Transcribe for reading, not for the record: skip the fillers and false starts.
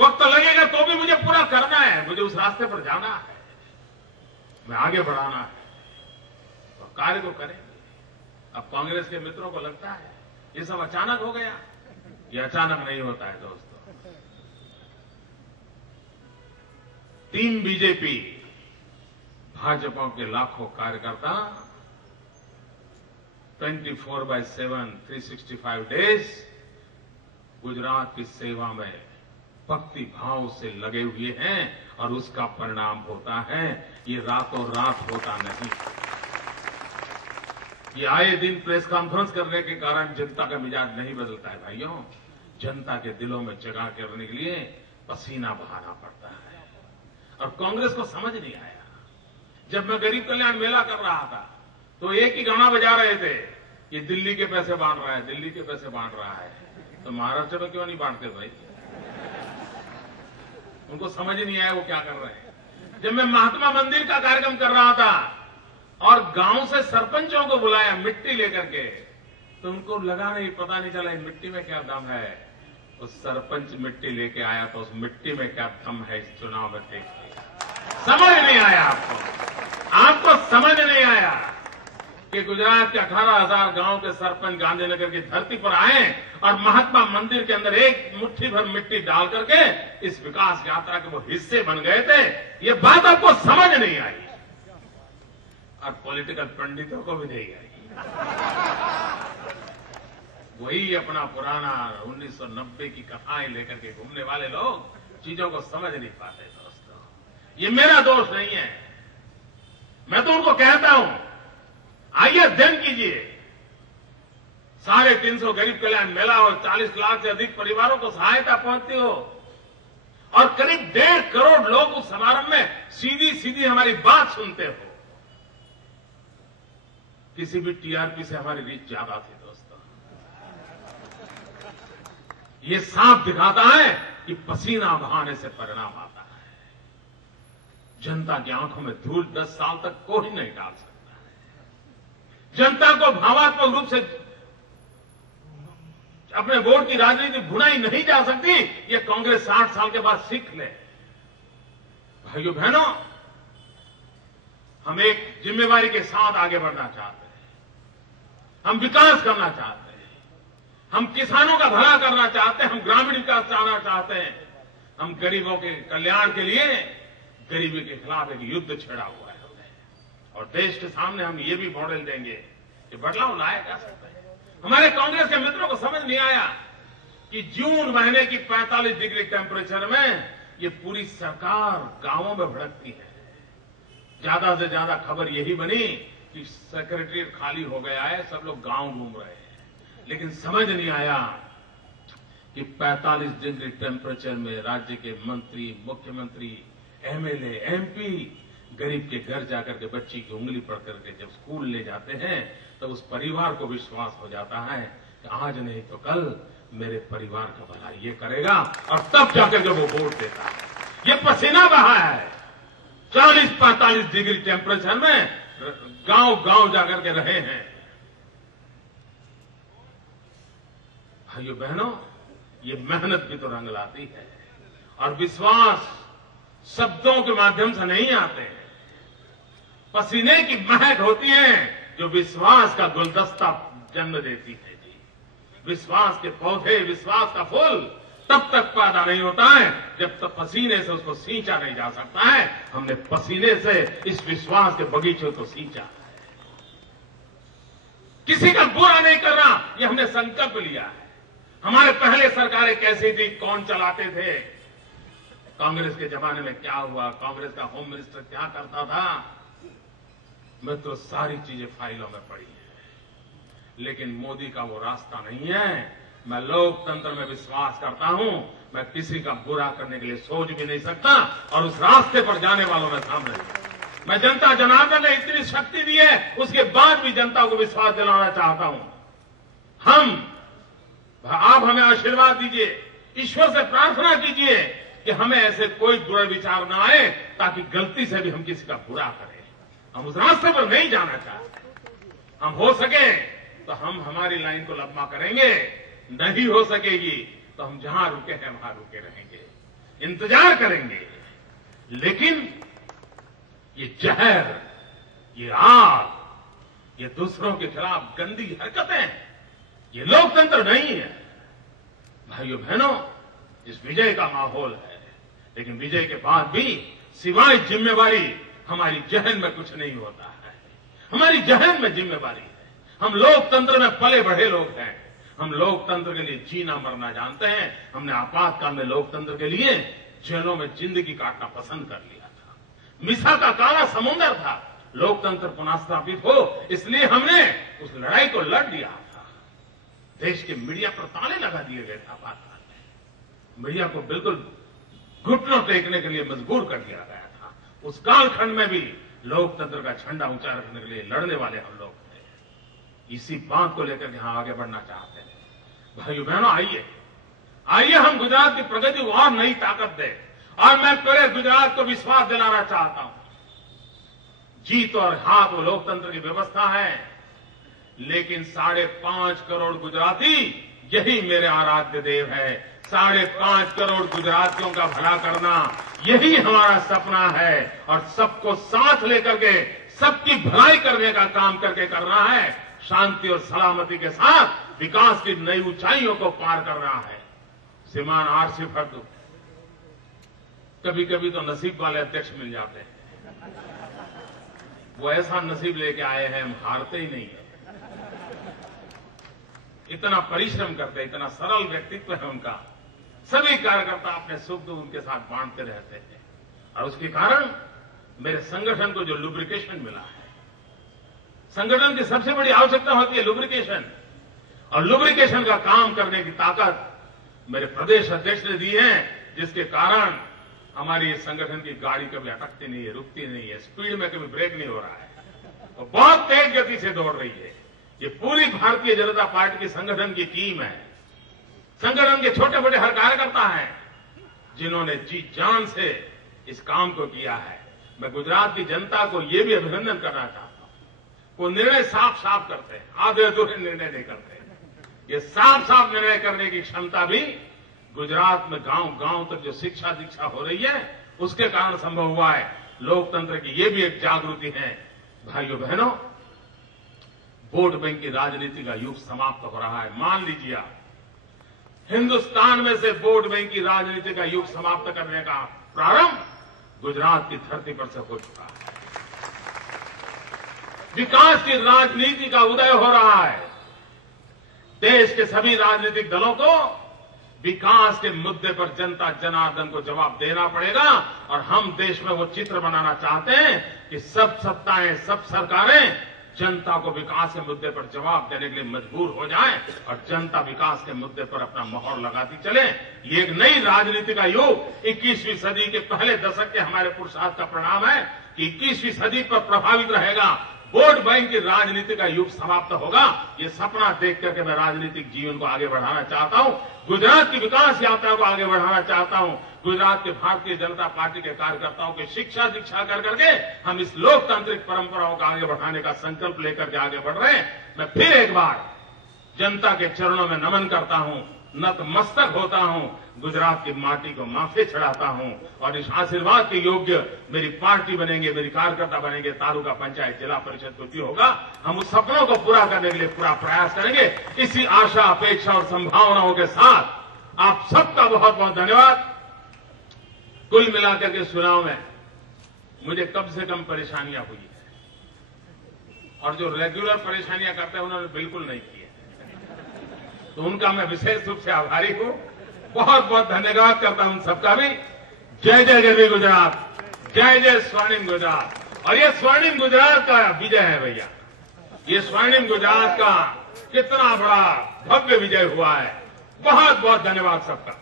वक्त लगेगा तो भी मुझे पूरा करना है, मुझे उस रास्ते पर जाना है, मैं आगे बढ़ाना है और कार्य को करेंगे। अब कांग्रेस के मित्रों को लगता है ये सब अचानक हो गया। ये अचानक नहीं होता है दोस्तों। टीम बीजेपी, भाजपा के लाखों कार्यकर्ता 24/7 365 डेज गुजरात की सेवा में भक्ति भाव से लगे हुए हैं और उसका परिणाम होता है ये रातों रात होता नहीं। ये आए दिन प्रेस कॉन्फ्रेंस करने के कारण जनता का मिजाज नहीं बदलता है भाइयों। जनता के दिलों में जगह करने के लिए पसीना बहाना पड़ता है और कांग्रेस को समझ नहीं आया। जब मैं गरीब कल्याण मेला कर रहा था तो एक ही गाना बजा रहे थे, ये दिल्ली के पैसे बांट रहा है, दिल्ली के पैसे बांट रहा है। तो महाराष्ट्र में क्यों नहीं बांटते भाई? उनको समझ नहीं आया वो क्या कर रहे हैं। जब मैं महात्मा मंदिर का कार्यक्रम कर रहा था और गांव से सरपंचों को बुलाया मिट्टी लेकर के, तो उनको लगा नहीं, पता नहीं चला मिट्टी में क्या दम है। उस सरपंच मिट्टी लेके आया तो उस मिट्टी में क्या दम है इस चुनाव में देख लिया। समझ नहीं आया आपको समझ नहीं आया कि गुजरात के 18,000 गांव के सरपंच गांधीनगर की धरती पर आए और महात्मा मंदिर के अंदर एक मुट्ठी भर मिट्टी डाल करके इस विकास यात्रा के वो हिस्से बन गए थे। ये बात आपको समझ नहीं आई और पॉलिटिकल पंडितों को भी नहीं आई। वही अपना पुराना 1990 की कथाएं लेकर के घूमने वाले लोग चीजों को समझ नहीं पाते दोस्तों। ये मेरा दोष नहीं है, मैं तो उनको कहता हूं आइए अध्ययन कीजिए। 350 गरीब कल्याण मेला हो, 40 लाख से अधिक परिवारों को सहायता पहुंचती हो और करीब 1.5 करोड़ लोग उस समारंभ में सीधी सीधी हमारी बात सुनते हो। किसी भी टीआरपी से हमारी रीच ज्यादा थी दोस्तों। ये साफ दिखाता है कि पसीना बहाने से परिणाम आता है। जनता की आंखों में धूल 10 साल तक कोई नहीं डाल सकता। जनता को भावात्मक रूप से अपने वोट की राजनीति भुनाई नहीं जा सकती, ये कांग्रेस 60 साल के बाद सीख ले। भाइयों बहनों, हम एक जिम्मेवारी के साथ आगे बढ़ना चाहते हैं, हम विकास करना चाहते हैं, हम किसानों का भला करना चाहते हैं, हम ग्रामीण विकास चाहना चाहते हैं, हम गरीबों के कल्याण के लिए गरीबी के खिलाफ एक युद्ध छेड़ा हुआ है और देश के सामने हम ये भी मॉडल देंगे कि बदलाव लाया जा सकता है। हमारे कांग्रेस के मित्रों को समझ नहीं आया कि जून महीने की 45 डिग्री टेम्परेचर में ये पूरी सरकार गांवों में भड़कती है। ज्यादा से ज्यादा खबर यही बनी कि सेक्रेटरीट खाली हो गया है, सब लोग गांव घूम रहे हैं। लेकिन समझ नहीं आया कि 45 डिग्री टेम्परेचर में राज्य के मंत्री, मुख्यमंत्री, एमएलए, एमपी गरीब के घर जाकर के बच्ची की उंगली पकड़ करके जब स्कूल ले जाते हैं तो उस परिवार को विश्वास हो जाता है कि आज नहीं तो कल मेरे परिवार का भला ये करेगा और तब जाकर के वो वोट देता है। ये पसीना बहा है। 40-45 डिग्री टेम्परेचर में गांव गांव जाकर के रहे हैं। भाइयों बहनों, ये मेहनत भी तो रंग लाती है और विश्वास शब्दों के माध्यम से नहीं आते हैं। पसीने की महक होती है जो विश्वास का गुलदस्ता जन्म देती है जी। विश्वास के पौधे, विश्वास का फूल तब तक पैदा नहीं होता है जब तक पसीने से उसको सींचा नहीं जा सकता है। हमने पसीने से इस विश्वास के बगीचे को सींचा है। किसी का बुरा नहीं करना, ये हमने संकल्प लिया है। हमारे पहले सरकारें कैसी थी, कौन चलाते थे, कांग्रेस के जमाने में क्या हुआ, कांग्रेस का होम मिनिस्टर क्या करता था, मैं तो सारी चीजें फाइलों में पड़ी है। लेकिन मोदी का वो रास्ता नहीं है। मैं लोकतंत्र में विश्वास करता हूं। मैं किसी का बुरा करने के लिए सोच भी नहीं सकता और उस रास्ते पर जाने वालों में शामिल हूं। मैं जनता जनार्दन ने इतनी शक्ति दी है, उसके बाद भी जनता को विश्वास दिलाना चाहता हूं। आप हमें आशीर्वाद दीजिए, ईश्वर से प्रार्थना कीजिए कि हमें ऐसे कोई बुरे विचार न आए ताकि गलती से भी हम किसी का बुरा करें। हम उस रास्ते पर नहीं जाना चाहते। हम हो सके तो हम हमारी लाइन को लंबा करेंगे, नहीं हो सकेगी तो हम जहां रुके हैं वहां रुके रहेंगे। इंतजार करेंगे, लेकिन ये जहर, ये आग, ये दूसरों के खिलाफ गंदी हरकतें, ये लोकतंत्र नहीं है। भाइयों बहनों, इस विजय का माहौल है, लेकिन विजय के बाद भी सिवाय जिम्मेवारी हमारी जहन में कुछ नहीं होता है। हमारी जहन में जिम्मेवारी है। हम लोकतंत्र में पले बढ़े लोग हैं। हम लोकतंत्र के लिए जीना मरना जानते हैं। हमने आपातकाल में लोकतंत्र के लिए जेलों में जिंदगी काटना पसंद कर लिया था। मिसा का काला समुद्र था। लोकतंत्र पुनः स्थापित हो, इसलिए हमने उस लड़ाई को लड़ लिया था। देश के मीडिया पर ताले लगा दिए गए थे। आपातकाल में मीडिया को बिल्कुल घुटनों टेकने के लिए मजबूर कर दिया गया था। उस कालखंड में भी लोकतंत्र का झंडा ऊंचा रखने के लिए लड़ने वाले हम लोग थे। इसी बात को लेकर यहां आगे बढ़ना चाहते हैं। भाइयों बहनों, आइए हम गुजरात की प्रगति को और नई ताकत दें। और मैं पूरे गुजरात को विश्वास दिलाना चाहता हूं, जीत और हार वो लोकतंत्र की व्यवस्था है, लेकिन 5.5 करोड़ गुजराती यही मेरे आराध्य देव है। 5.5 करोड़ गुजरातियों का भला करना यही हमारा सपना है, और सबको साथ लेकर के सबकी भलाई करने का काम करके करना है। शांति और सलामती के साथ विकास की नई ऊंचाइयों को पार करना है। श्रीमान आरसी फर्द, कभी कभी तो नसीब वाले अध्यक्ष मिल जाते हैं। वो ऐसा नसीब लेके आए हैं, हम हारते ही नहीं है। इतना परिश्रम करते, इतना सरल व्यक्तित्व है उनका। सभी कार्यकर्ता अपने सुख दुख उनके साथ बांटते रहते हैं, और उसके कारण मेरे संगठन को जो लुब्रिकेशन मिला है। संगठन की सबसे बड़ी आवश्यकता होती है लुब्रिकेशन, और लुब्रिकेशन का काम करने की ताकत मेरे प्रदेश अध्यक्ष ने दी है, जिसके कारण हमारी इस संगठन की गाड़ी कभी अटकती नहीं है, रुकती नहीं है, स्पीड में कभी ब्रेक नहीं हो रहा है, और बहुत तेज गति से दौड़ रही है। ये पूरी भारतीय जनता पार्टी की संगठन की टीम है। संगठन के छोटे बड़े हर कार्यकर्ता हैं, जिन्होंने जी जान से इस काम को किया है। मैं गुजरात की जनता को यह भी अभिनंदन करना चाहता हूं। वो निर्णय साफ साफ करते हैं, आधे अधूरे निर्णय नहीं करते। ये साफ साफ निर्णय करने की क्षमता भी गुजरात में गांव गांव तक जो शिक्षा दीक्षा हो रही है, उसके कारण संभव हुआ है। लोकतंत्र की ये भी एक जागृति है। भाइयों बहनों, वोट बैंक की राजनीति का युग समाप्त हो रहा है। मान लीजिए आप, हिंदुस्तान में से वोट बैंक की राजनीति का युग समाप्त करने का प्रारंभ गुजरात की धरती पर से हो चुका है। विकास की राजनीति का उदय हो रहा है। देश के सभी राजनीतिक दलों को विकास के मुद्दे पर जनता जनार्दन को जवाब देना पड़ेगा, और हम देश में वो चित्र बनाना चाहते हैं कि सब सत्ताएं, सब सरकारें जनता को विकास के मुद्दे पर जवाब देने के लिए मजबूर हो जाए, और जनता विकास के मुद्दे पर अपना मोहर लगाती चले। ये एक नई राजनीति का युग 21वीं सदी के पहले दशक के हमारे पुरुषार्थ का परिणाम है कि 21वीं सदी पर प्रभावित रहेगा। वोट बैंक की राजनीति का युग समाप्त होगा। ये सपना देख करके मैं राजनीतिक जीवन को आगे बढ़ाना चाहता हूं। गुजरात की विकास यात्रा को आगे बढ़ाना चाहता हूं। गुजरात के भारतीय जनता पार्टी के कार्यकर्ताओं की शिक्षा दीक्षा कर करके हम इस लोकतांत्रिक परंपराओं को आगे बढ़ाने का संकल्प लेकर के आगे बढ़ रहे हैं। मैं फिर एक बार जनता के चरणों में नमन करता हूं, नतमस्तक होता हूं, गुजरात की माटी को माथे चढ़ाता हूं, और इस आशीर्वाद के योग्य मेरी पार्टी बनेंगे, मेरी कार्यकर्ता बनेंगे, तालुका पंचायत जिला परिषद कुछ भी होगा, हम उस सपनों को पूरा करने के लिए पूरा प्रयास करेंगे। इसी आशा, अपेक्षा और संभावनाओं के साथ आप सबका बहुत बहुत धन्यवाद। कुल मिलाकर के चुनाव में मुझे कम से कम परेशानियां हुई है, और जो रेगुलर परेशानियां करते हैं उन्होंने बिल्कुल नहीं की है, तो उनका मैं विशेष रूप से आभारी हूं। बहुत बहुत धन्यवाद करता हूं सबका भी। जय जय गरवी गुजरात, जय जय स्वर्णिम गुजरात। और ये स्वर्णिम गुजरात का विजय है भैया, ये स्वर्णिम गुजरात का कितना बड़ा भव्य विजय हुआ है। बहुत बहुत धन्यवाद सबका।